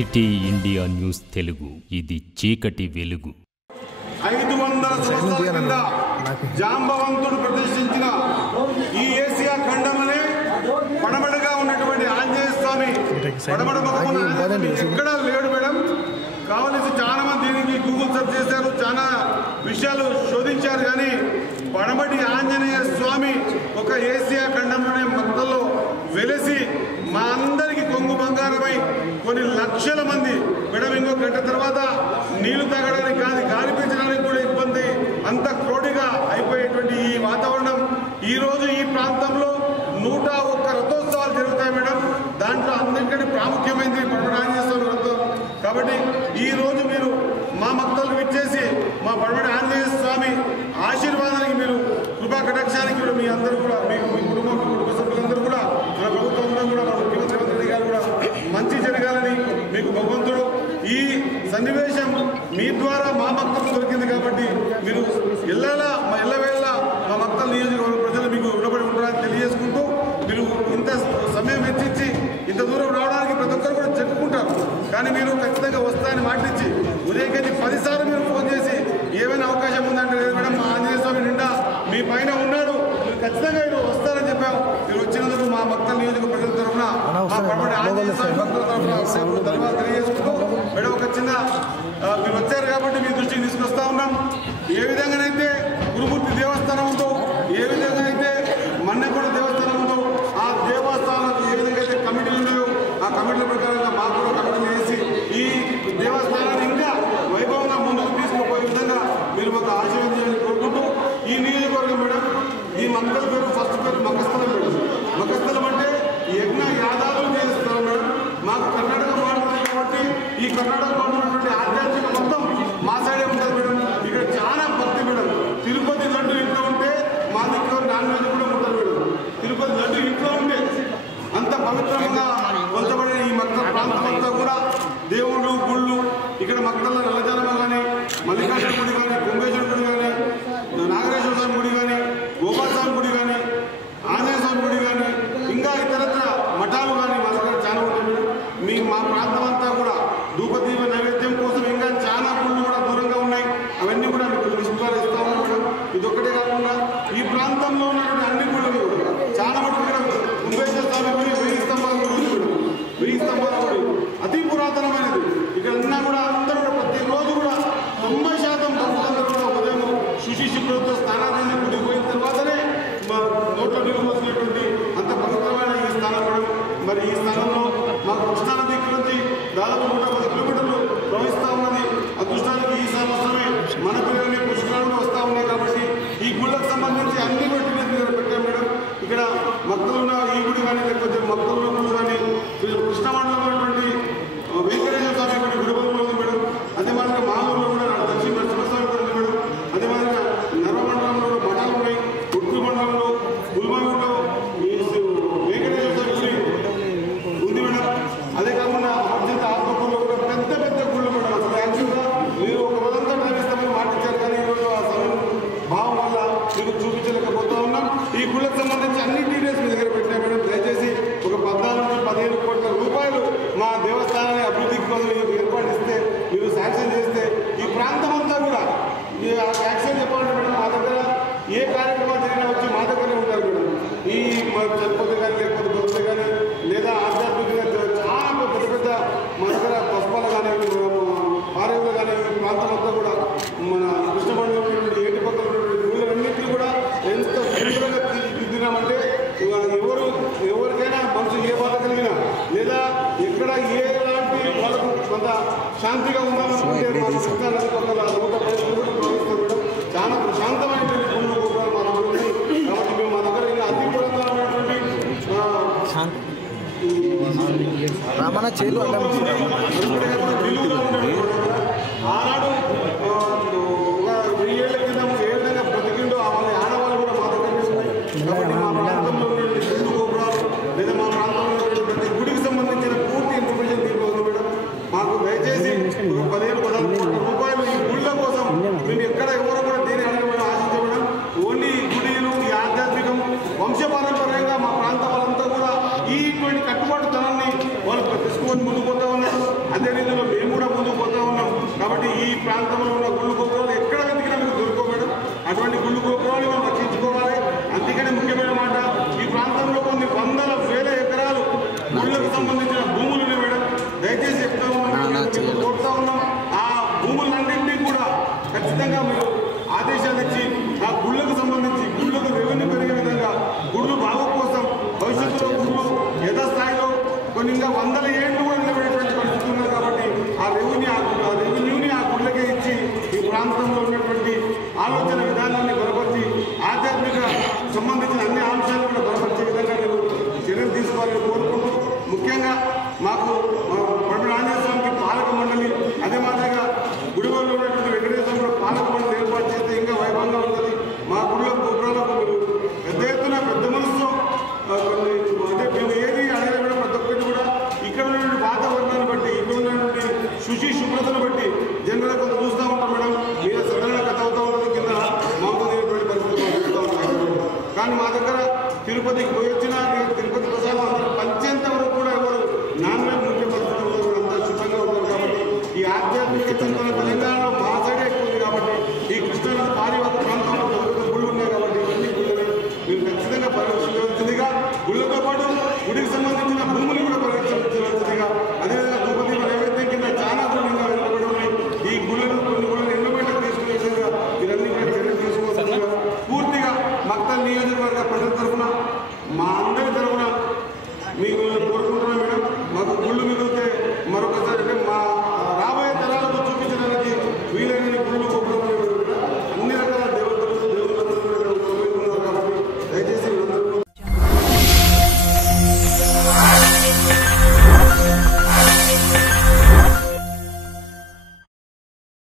City India news Telugu, ఇది చీకటి వెలుగు. 500 సంవత్సరాల కింద జాంబవంతుడు ప్రతిష్ఠించిన ఈ ఏసియా ఖండంలోనే పడమడగా ఉన్నటువంటి ఆంజనేయ స్వామి పడమడ ముఖమున ఎక్కడా లేడు మేడం. కావలసి చాలా మంది దీనికి గూగుల్ సెర్చ్ చేశారు, చాలా విషయాలు శోధించారు, కానీ పడమటి ఆంజనేయ స్వామి ఒక ఏసియా ఖండంలోనే మొత్తంలో వెలిసి మా అందరికీ కొంగు బంగారమై కొన్ని లక్షల మంది మేడం ఇంకో గంట తర్వాత నీళ్లు తాగడానికి కానీ గాలి పీల్చడానికి కూడా ఇబ్బంది, అంత క్రోడిగా అయిపోయేటువంటి ఈ వాతావరణం. ఈరోజు ఈ ప్రాంతంలో 101 రథోత్సవాలు జరుగుతాయి మేడం. దాంట్లో అందరికంటే ప్రాముఖ్యమైనది పడమటి ఆంజనేయ స్వామి రథం. కాబట్టి ఈరోజు మీరు మా భక్తులకు విచ్చేసి మా పడమటి ఆంజనేయ స్వామి ఆశీర్వాదానికి మీరు కృపా కటాక్షానికి కూడా మీ అందరూ కూడా మీ కుటుంబ సభ్యులందరూ కూడా మన ప్రభుత్వంలో కూడా మన ముఖ్యమంత్రి రేవంత్ రెడ్డి గారు కూడా మంచి జరగాలని మీకు భగవంతుడు ఈ సన్నివేశం మీ ద్వారా మా భక్తులకు దొరికింది కాబట్టి మీరు ఎల్లవేళ మా భక్తుల నియోజకవర్గ ప్రజలు మీకు రుణపడి ఉంటారని తెలియజేసుకుంటూ, మీరు ఇంత సమయం వెచ్చించి ఇంత దూరం రావడానికి ప్రతి ఒక్కరు కూడా చెప్పుకుంటారు, కానీ మీరు ఖచ్చితంగా వస్తారని మాటిచ్చి ఉదయకేజీ 10 సార్లు మీరు ఫోన్ చేసి ఏమైనా అవకాశం ఉందంటే మేడం మా ఆంజనేయ స్వామి నిండా మీ పైన ఉన్నాడు, మీరు ఖచ్చితంగా మీరు వస్తారని చెప్పాము. మీరు వచ్చినందుకు మా భక్తుల నియోజక ప్రజల తరఫున మా పడమటి ఆంజనేయ స్వామి భక్తుల తరఫున ధన్యవాదాలు తెలియజేసుకుంటూ, మేడం ఒక చిన్న మీరు వచ్చారు కాబట్టి మీ దృష్టికి తీసుకొస్తా ఉన్నాం. ఏ విధంగానైతే గురుమూర్తి దేవస్థానం ఉందో, ఏ విధంగానైతే మన్నెకొండ దేవస్థానం ఉందో, ఆ దేవస్థానాలకు ఏ విధంగా అయితే కమిటీలు ఉన్నాయో ఆ కమిటీల ప్రకారంగా మాకు కూడా కమిటీలు వేసి ఈ దేవస్థానాన్ని ఇంకా వైభవంగా ముందుకు తీసుకుపోయే విధంగా మీరు మాకు ఆశీర్వదించాలని కోరుకుంటూ, ఈ నియోజకవర్గం మేడం ఈ మక్కల పేరు ఫస్ట్ పేరు మక్కస్థలం మేడం. మక్కస్థలం అంటే యజ్ఞ యాదాదులు చేస్తున్నారు మేడం. మాకు కర్ణాటక బాగుంటుంది కాబట్టి ఈ కర్ణాటకలో ఉన్నటువంటి ఆధ్యాత్మిక మొత్తం మా సైడే ఉంటుంది మేడం. ఇక్కడ చాలా భక్తి మేడం. తిరుపతి లడ్డు ఇంట్లో ఉంటే మా దగ్గర నాన్ వెజ్ కూడా ఉంటుంది మేడం. తిరుపతి లడ్డు ఇంట్లో ఉంటే అంత పవిత్రంగా ఉంచబడిన ఈ మక్కల ప్రాంతం అంతా కూడా దేవుళ్ళు గుళ్ళు, ఇక్కడ మక్కల్లో నల్లజాలమ్మ కానీ, మల్లికార్జున గుడి కానీ, కుంభేశ్వర గుడి కానీ, నాగరేశ్వర స్వామి గుడి కానీ, గోపాల స్వామి గుడి కానీ, ఆంజనేయ స్వామి గుడి కానీ, ఇంకా ఇతరత్ర మఠాలు కానీ మా దగ్గర చాలా ఉంటుంది మేడం. మా ప్రాంతం అంతా కూడా ధూపదీప నైవేద్యం కోసం ఇంకా చాలా గుళ్ళు కూడా దూరంగా ఉన్నాయి. అవన్నీ కూడా మీకు లిస్టులు ఇస్తా ఉన్నాం మేడం. ఇదొక్కటే కాకుండా ఈ ప్రాంతంలో ఉన్నటువంటి అన్ని గుళ్ళు చాలా మటుకు ఇక్కడ కుంభేశ్వర స్వామి గుడి 1000 స్తంభాల గుడి, 1000 స్తంభాల గుడి అతి పురాతనమైనది. ఇక్కడ ఉన్నా కూడా అందరూ ప్రతిరోజు కూడా 90% భక్తులందరూ కూడా ఉదయం శుచిశుభ్రతతో స్నానాన్ని గుడికి పోయిన తర్వాతనే నోట్లో నీళ్ళు పోసినటువంటి అంత పవిత్రమైన ఈ స్థానం మేడం. మరి ఈ స్థానంలో మాకు కృష్ణానది ఇక్కడ నుంచి దాదాపు 110 కిలోమీటర్లు ప్రవహిస్తూ ఉన్నది. అదృష్టానికి ఈ సంవత్సరమే మన పిల్లలని పుష్కరాలు వస్తూ ఉన్నాయి కాబట్టి ఈ గుళ్ళకు సంబంధించి అన్ని పెట్టిన పెట్టాం మేడం. ఇక్కడ మక్కలున్న ఈ గుడి కానీ, లేకపోతే మక్కలున్న గుళ్ళు కానీ, కృష్ణమండలంలో ఉన్నటువంటి వెంకటేశ్వర స్వామి గుడి గుడిపల్లిలో ఉంది మేడం. అదే మాదిరిగా మా ఊళ్ళో కూడా దక్షిణ నరసింహస్వామి గుడి ఉంది మేడం. అదే మాదిరిగా నర్వమండలంలో కూడా మఠాలు ఉన్నాయి. ఉత్తూరు మండలంలో గుల్మూరులో వెంకటేశ్వర స్వామి గుడి ఉంది మేడం. అదే కాకుండా అత్యంత ఆత్మకూరులో కూడా పెద్ద పెద్ద గుళ్ళు మేడం. అసలు యాక్చువల్గా మీరు ఒక రోజంతా నడిపిస్తామని మాటిచ్చారు, కానీ ఈరోజు ఆ సమయం భావం వల్ల మీకు చూపించలేకపోతా ఉన్నాం. ఈ గుళ్ళకు సంబంధించి అన్ని డీటెయిల్స్ మీ దగ్గర పెట్టినా మేడం. దయచేసి ఒక 14-15 కోట్ల రూపాయలు మా దేవస్థానాన్ని అభివృద్ధికి కోసం ఏర్పాటు ఇస్తే, మీరు శాంక్షన్ చేస్తే ఈ ప్రాంతం అంతా కూడా శాంక్షన్ చెప్పాలంటే మేడం మా దగ్గర ఏ కార్యక్రమాలు జరిగినా వచ్చి మా దగ్గరే ఉంటారు మేడం. ఈ చనిపోతే కానీ, లేకపోతే దొరికితే కానీ, లేదా ఆధ్యాత్మికంగా చాలా పెద్ద పెద్ద మా దగ్గర పుష్పాలు కానీ, పారేవులు కానీ, ఈ ప్రాంతం అంతా కూడా మన కృష్ణమండలం ఉన్నటువంటి ఏటి పక్కన ఉన్నటువంటి ఊళ్ళన్నింటినీ కూడా ఎంత సుందరంగా తీర్చిదిద్దినామంటే ఎవరికైనా మనసు ఏ బాధ కలిగినా, లేదా ఎక్కడ ఎలాంటి వాళ్ళకు కొంత శాంతిగా ఉందామనుకుంటే కృష్ణానది పక్కన 110 కిలోమీటర్లు ప్రవహిస్తారు మేడం. చాలా ప్రశాంతమైనటువంటి గుళ్ళు గోపురాలు మన ఉన్నాయి కాబట్టి మేము మా దగ్గర ఇంకా అతి పురాతనమైనటువంటి ఆనాడు ఒక 1000 ఏళ్ల కింద ఏ విధంగా బ్రతికిండో వాళ్ళ ఆడవాళ్ళు కూడా మా దగ్గర ఉన్నాయి. కాబట్టి మా ప్రాంతంలో ఉన్నటువంటి గుళ్ళు గోపురాలు, లేదా మా ప్రాంతంలో ఉన్నటువంటి గుడికి సంబంధించిన పూర్తి ఇన్ఫర్మేషన్ తీసుకోవాలి మేడం. మాకు దయచేసి 15-16 కోట్ల రూపాయలు ఈ గుళ్ళ కోసం మేము ఎక్కడ ఎవరు కూడా దేని అడగడం ఆశించడం. ఓన్లీ గుడిలు, ఈ ఆధ్యాత్మికం వంశపారంపర్యంగా మా ప్రాంతం వాళ్ళంతా కూడా ఈ కట్టుబాటుతనాన్ని వాళ్ళు తీసుకొని ముందుకు పోతా ఉన్నారు. అదే ఖచ్చితంగా మీరు ఆదేశాలు ఇచ్చి ఆ గుళ్ళకు సంబంధించి గుళ్ళకు రెవెన్యూ పెరిగే విధంగా గుళ్ళు బాగు కోసం భవిష్యత్తులో గుళ్ళు యథాస్థాయిలో కొన్ని ఇంకా వందల ఏళ్ళు కూడా నిలబడేటువంటి పరిస్థితి ఉన్నది కాబట్టి ఆ రెవెన్యూని ఆ గుళ్ళకే ఇచ్చి ఈ ప్రాంతంలో ఉన్నటువంటి ఆలోచన విధానాన్ని బలపరిచి ఆధ్యాత్మిక సంబంధించిన అన్ని అంశాలు కూడా బలపరిచే విధంగా నేను చర్యలు తీసుకోవాలని కోరుకుంటూ ముఖ్యంగా మాకు పడమటి ఆంజనేయ స్వామికి పాలక మండలి అదే మాదిరిగా గుడివల్లో ఉన్నటువంటి వెంకటేశ్వర పాలక మండలి ఏర్పాటు చేస్తే ఇంకా వైభవంగా ఉంటుంది. మా గుడిలో గోపురాలకు మీరు పెద్ద ఎత్తున పెద్ద మనసుతో అంటే మేము ఏది అడగ కూడా ప్రతి ఒక్కటి కూడా ఇక్కడ ఉన్నటువంటి వాతావరణాన్ని బట్టి ఇక్కడ ఉన్నటువంటి శుభ్రతను బట్టి జనరల్గా కొంత చూస్తూ ఉంటాం మేడం. మీద సడన్గా కథ అవుతూ ఉంటుంది, కింద మాతో తినేటువంటి పరిస్థితులు కానీ మా దగ్గర తిరుపతికి పోయే